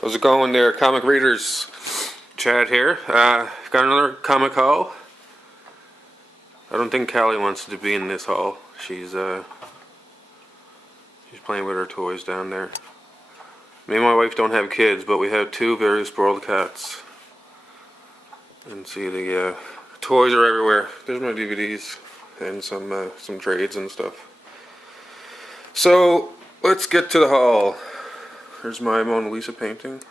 How's it going there, comic readers? Chad here. Got another comic haul. I don't think Callie wants to be in this haul. She's playing with her toys down there. Me and my wife don't have kids, but we have two very spoiled cats. And see, the toys are everywhere. There's my DVDs and some trades and stuff. So let's get to the haul. Here's my Mona Lisa painting.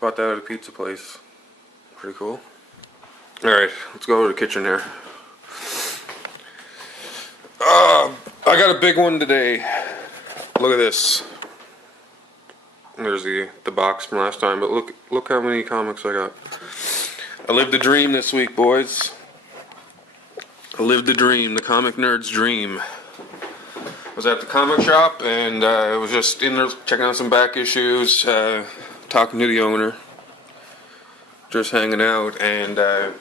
Bought that at a pizza place. Pretty cool. Alright, let's go to the kitchen here. I got a big one today. Look at this. There's the box from last time, but look how many comics I got. I lived the dream this week, boys. I lived the dream, the comic nerd's dream. I was at the comic shop and I was just in there checking out some back issues, talking to the owner, just hanging out, and I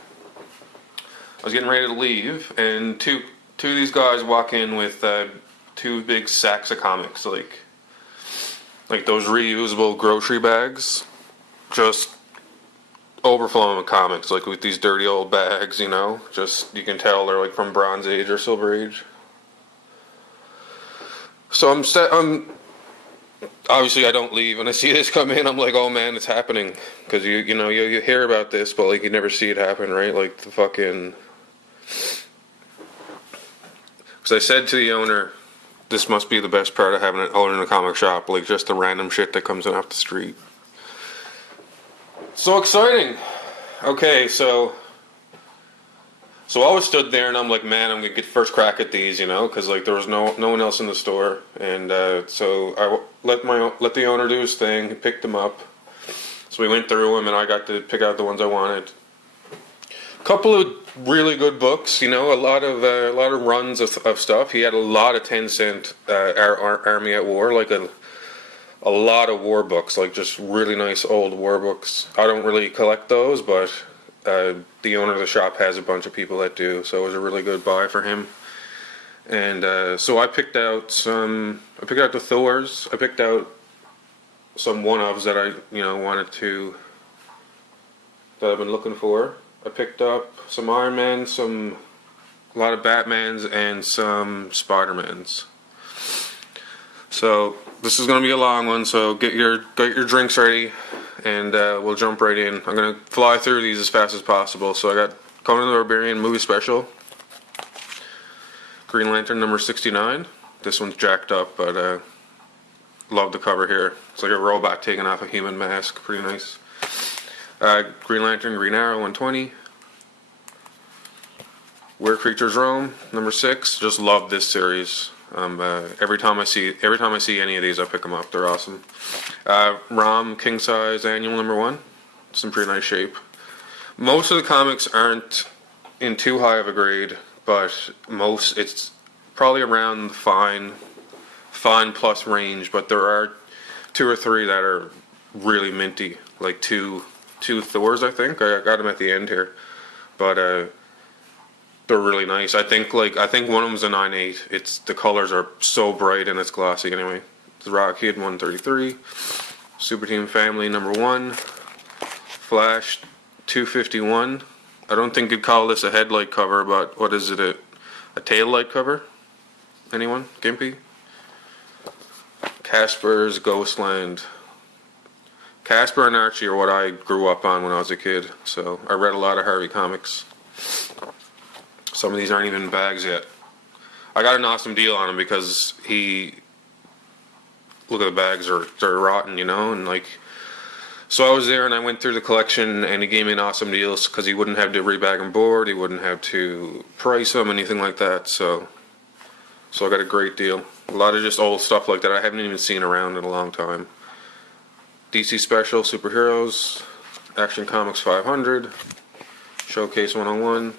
was getting ready to leave, and two of these guys walk in with two big sacks of comics, like those reusable grocery bags, just overflowing with comics, like with these dirty old bags, you know, just, you can tell they're like from Bronze Age or Silver Age. So I'm obviously I don't leave, and I see this come in, I'm like, oh man, it's happening, because you hear about this, but like you never see it happen, right? Like the fucking, because I said to the owner, this must be the best part of having an owner in a comic shop, like just the random shit that comes in off the street. So exciting. Okay, so I was stood there and I'm like, man, I'm gonna get first crack at these, you know, because like there was no one else in the store, and so I let the owner do his thing. He picked them up, so we went through them, and I got to pick out the ones I wanted. A couple of really good books, you know, a lot of runs of stuff. He had a lot of 10-cent Army at War, like a lot of war books, like just really nice old war books. I don't really collect those, but the owner of the shop has a bunch of people that do, so it was a really good buy for him. And so I picked out the Thors. I picked out some one-ofs that I wanted to, that I've been looking for. I picked up some Iron Man, a lot of Batmans, and some Spider-Mans. So this is going to be a long one, so get your drinks ready, and we'll jump right in. I'm going to fly through these as fast as possible. So I got Conan the Barbarian movie special, Green Lantern number 69. This one's jacked up, but love the cover here. It's like a robot taking off a human mask. Pretty nice. Green Lantern, Green Arrow 120. Where Creatures Roam number 6. Just love this series. Every time I see any of these, I pick them up. They're awesome. ROM King Size Annual number 1. It's in pretty nice shape. Most of the comics aren't in too high of a grade, but it's probably around the fine plus range. But there are 2 or 3 that are really minty, like two Thors, I think. I got them at the end here, but they're really nice. I think one of them's a 9.8. The colors are so bright and it's glossy. Anyway, the Rock Kid 133, Super Team Family number 1, Flash 251. I don't think you'd call this a headlight cover, but what is it? A tail light cover? Anyone? Gimpy? Casper's Ghostland. Casper and Archie are what I grew up on when I was a kid, so I read a lot of Harvey comics. Some of these aren't even in bags yet. I got an awesome deal on them because look at the bags, they're rotten, you know, and like, so I was there and I went through the collection and he gave me an awesome deal because he wouldn't have to rebag and board, he wouldn't have to price them, anything like that, so I got a great deal. A lot of just old stuff like that I haven't even seen around in a long time. DC Special Superheroes, Action Comics 500, Showcase 101.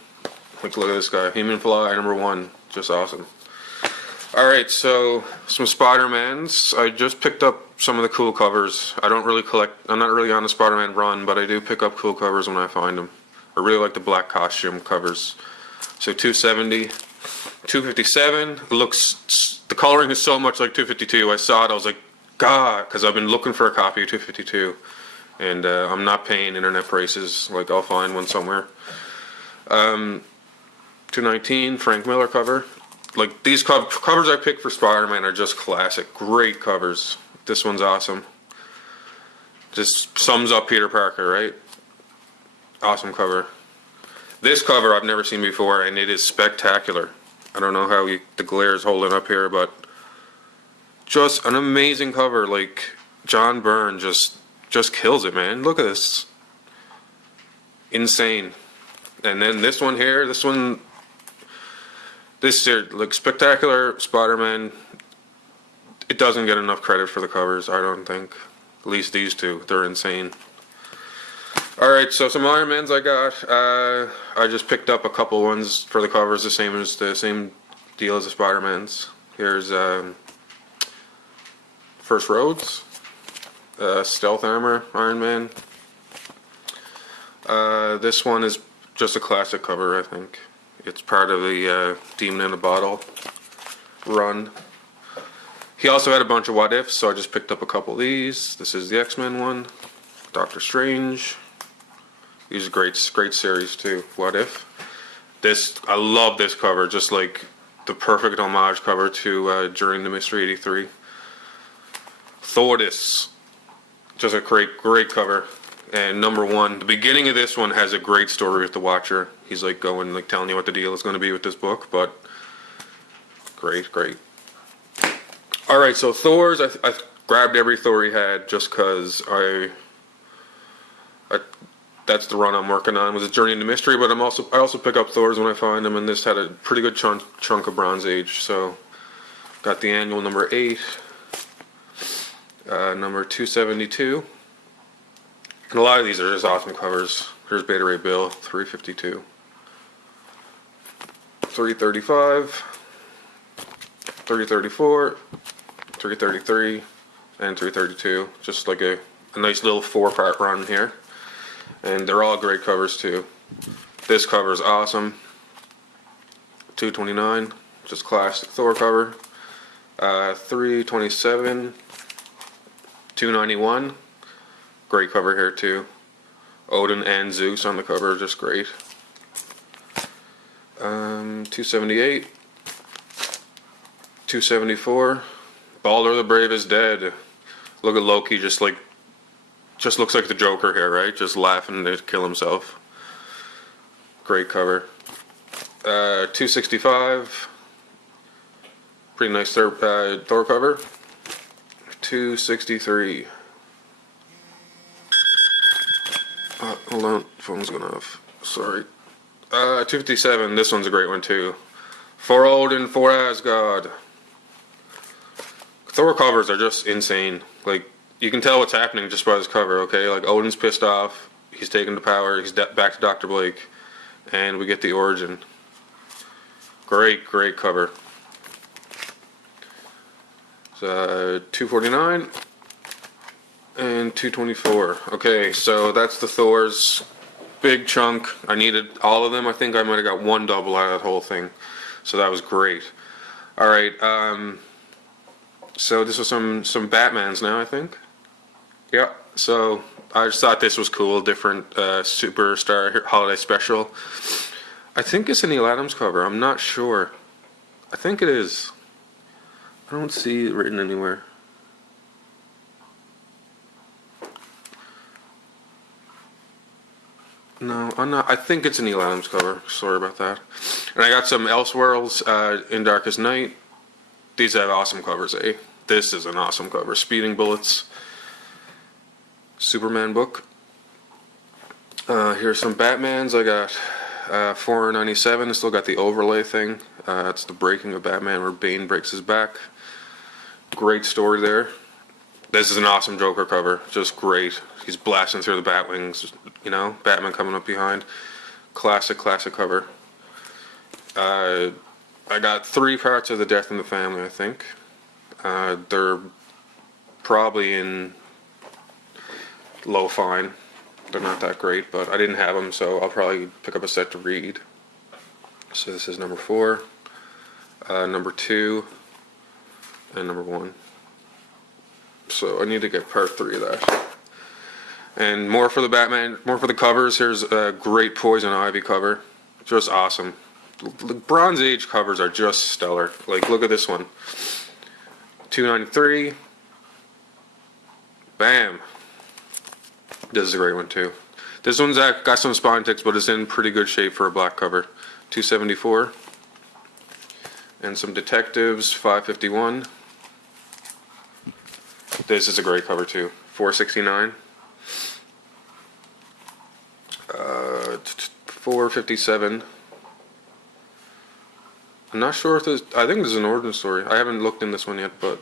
Look at this guy, Human Fly number 1, just awesome. Alright, so some Spider-Mans. I just picked up some of the cool covers. I don't really collect, I'm not really on the Spider-Man run, but I do pick up cool covers when I find them. I really like the black costume covers. So 270, 257, the coloring is so much like 252. I saw it, I was like, God, because I've been looking for a copy of 252, and I'm not paying internet prices. Like, I'll find one somewhere. 219, Frank Miller cover. Like, these covers I picked for Spider-Man are just classic. Great covers. This one's awesome. Just sums up Peter Parker, right? Awesome cover. This cover I've never seen before, and it is spectacular. I don't know how the glare is holding up here, but just an amazing cover. Like, John Byrne just kills it, man. Look at this. Insane. And then this one here, this here, like, spectacular Spider-Man. It doesn't get enough credit for the covers, I don't think. At least these two, they're insane. Alright, so some Iron Mans I got. I just picked up a couple ones for the covers, the same deal as the Spider-Mans. Here's First Rhodes, Stealth Armor Iron Man. This one is just a classic cover, I think. It's part of the Demon in a Bottle run. He also had a bunch of what ifs, so I just picked up a couple of these. This is the X-Men one, Doctor Strange. These are great series too. What If? I love this cover. Just like the perfect homage cover to During the Mystery 83. Thor, just a great cover. And number one, the beginning of this one has a great story with the Watcher. He's like going, like telling you what the deal is going to be with this book, but great. Alright, so Thor's, I grabbed every Thor he had just because that's the run I'm working on. It was a Journey into Mystery, but I also pick up Thor's when I find them, and this had a pretty good chunk of Bronze Age. So got the annual number 8, number 272, and a lot of these are just awesome covers. Here's Beta Ray Bill, 352, 335, 334, 333, and 332. Just like a nice little 4-part run here. And they're all great covers too. This cover is awesome. 229, just classic Thor cover. 327, 291, great cover here too. Odin and Zeus on the cover, just great. 278, 274, Balder the Brave is dead. Look at Loki, just looks like the Joker here, right? Just laughing to kill himself. Great cover. 265. Pretty nice Thor cover. 263. Hold on, phone's going off. Sorry. 257. This one's a great one too. For Odin, for Asgard. Thor covers are just insane. Like, you can tell what's happening just by this cover, okay? Like, Odin's pissed off, he's taken to power, he's back to Dr. Blake, and we get the origin. Great cover. So, 249 and 224. Okay, so that's the Thors. Big chunk. I needed all of them. I think I might have got one double out of that whole thing. So that was great. Alright, so this was some Batmans now, I think. Yeah, so I just thought this was cool, different Superstar Holiday Special. I think it's a Neil Adams cover, I'm not sure. I think it is. I don't see it written anywhere. No, I'm not. I think it's a Neil Adams cover. Sorry about that. And I got some Elseworlds in Darkest Night. These have awesome covers, eh? This is an awesome cover. Speeding Bullets. Superman book. Here's some Batmans. I got 497. Still got the overlay thing. It's the breaking of Batman where Bane breaks his back. Great story there. This is an awesome Joker cover. Just great. He's blasting through the Batwings. You know, Batman coming up behind. Classic cover. I got 3 parts of the Death in the Family, I think. They're probably in low fine. They're not that great, but I didn't have them, so I'll probably pick up a set to read. So this is number 4, number 2, and number 1. so I need to get part 3 of that. And more for the Batman, more for the covers. Here's a great Poison Ivy cover, just awesome. The Bronze Age covers are just stellar. Like, look at this one, 293. Bam. This is a great one too. This one's got some spine ticks, but it's in pretty good shape for a black cover. 274. And some Detectives, 551. This is a great cover too. 469. 457. I'm not sure if this. I think this is an origin story. I haven't looked in this one yet, but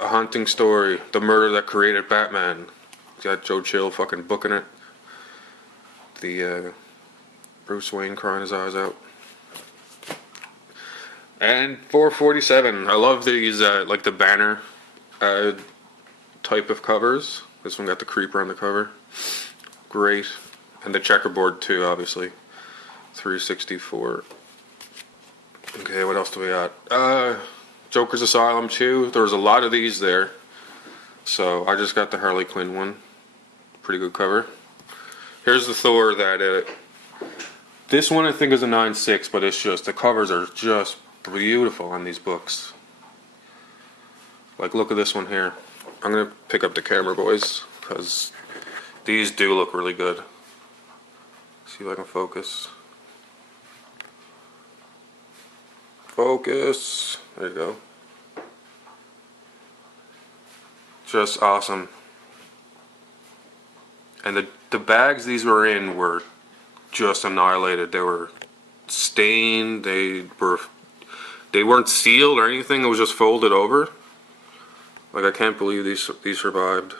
A Haunting Story: The Murder That Created Batman. It's got Joe Chill fucking booking it. The Bruce Wayne crying his eyes out. And 447. I love these like the banner type of covers. This one got the creeper on the cover. Great. And the checkerboard too, obviously. 364. Okay, what else do we got? Joker's Asylum 2. There's a lot of these there. So I just got the Harley Quinn one. Pretty good cover. Here's the Thor that this one I think is a 9.6, but it's just, the covers are just beautiful on these books. Like, look at this one here. I'm going to pick up the camera, boys, because these do look really good. See if I can focus. Focus. There you go. Just awesome. And the bags these were in were just annihilated. They were stained. They weren't sealed or anything. It was just folded over. Like, I can't believe these survived.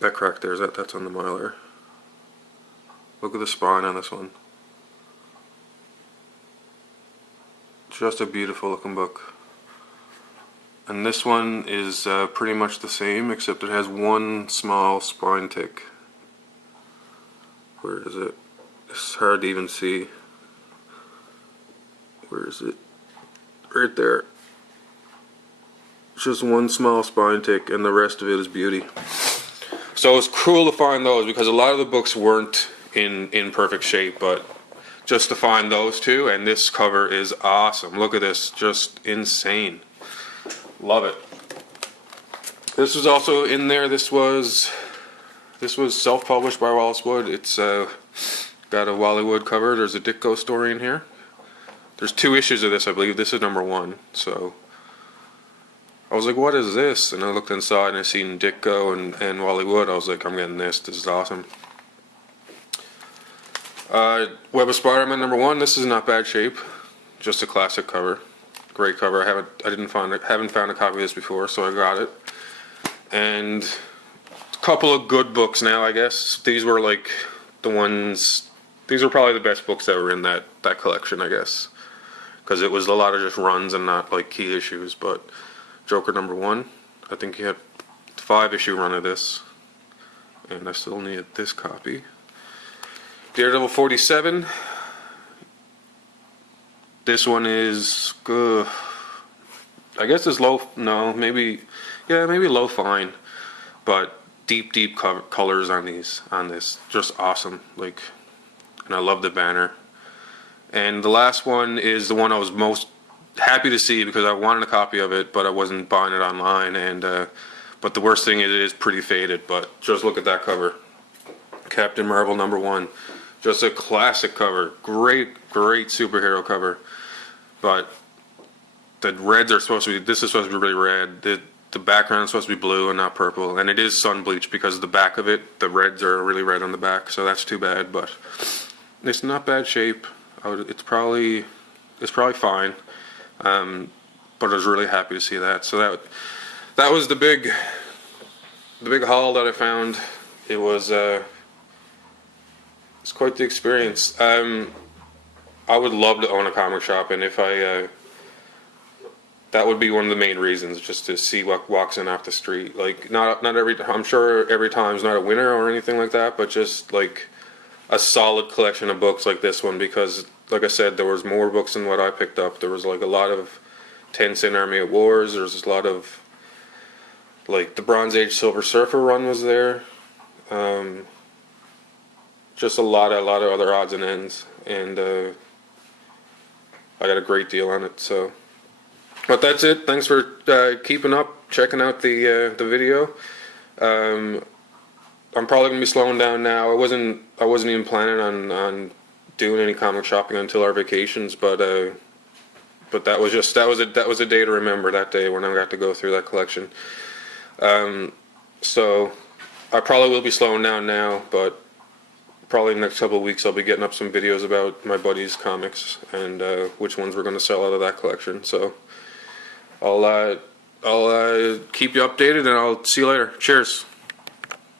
That crack there, that's on the Mylar. Look at the spine on this one. Just a beautiful looking book. And this one is pretty much the same, except it has one small spine tick. Where is it? It's hard to even see. Where is it? Right there. Just one small spine tick, and the rest of it is beauty. So it's cool to find those, because a lot of the books weren't in perfect shape, but just to find those two, and this cover is awesome. Look at this, just insane. Love it. This was also in there. This was self-published by Wallace Wood. It's got a Wally Wood cover. There's a Ditko story in here. There's 2 issues of this, I believe. This is number 1. So I was like, what is this? And I looked inside and I seen Ditko and Wally Wood. I was like, I'm getting this. This is awesome. Web of Spider-Man number 1. This is not bad shape. Just a classic cover. Great cover. haven't found a copy of this before, so I got it. And a couple of good books now, I guess. These were like the ones. These were probably the best books that were in that collection, I guess, because it was a lot of just runs and not like key issues. But Joker number 1. I think he had 5-issue run of this, and I still need this copy. Daredevil 47. This one is good. I guess it's low. No, maybe low fine, but deep colors on this. Just awesome. Like, and I love the banner. And the last one is the one I was most happy to see, because I wanted a copy of it, but I wasn't buying it online. And but the worst thing is it is pretty faded. But just look at that cover. Captain Marvel number 1. Just a classic cover. Great superhero cover. But the reds are supposed to be, this is supposed to be really red. The background is supposed to be blue and not purple. And it is sun bleached, because the back of it, the reds are really red on the back. So that's too bad, but it's not bad shape. It's probably fine. But I was really happy to see that. So that was the big haul that I found. It was it's quite the experience. I would love to own a comic shop, and if I that would be one of the main reasons, just to see what walks in off the street. Like, not every, I'm sure every time's not a winner or anything like that, but just like a solid collection of books like this one, because like I said, there was more books than what I picked up. There was like a lot of 10 Cent Army of Wars. There's a lot of like the Bronze Age Silver Surfer run was there. Um, just a lot of other odds and ends, and I got a great deal on it. So, but that's it. Thanks for keeping up, checking out the video. Um, I'm probably gonna be slowing down now. I wasn't even planning on doing any comic shopping until our vacations, but that was a day to remember, that day when I got to go through that collection. So I probably will be slowing down now, but probably in the next couple of weeks I'll be getting up some videos about my buddy's comics and which ones we're going to sell out of that collection. So I'll keep you updated, and I'll see you later. Cheers.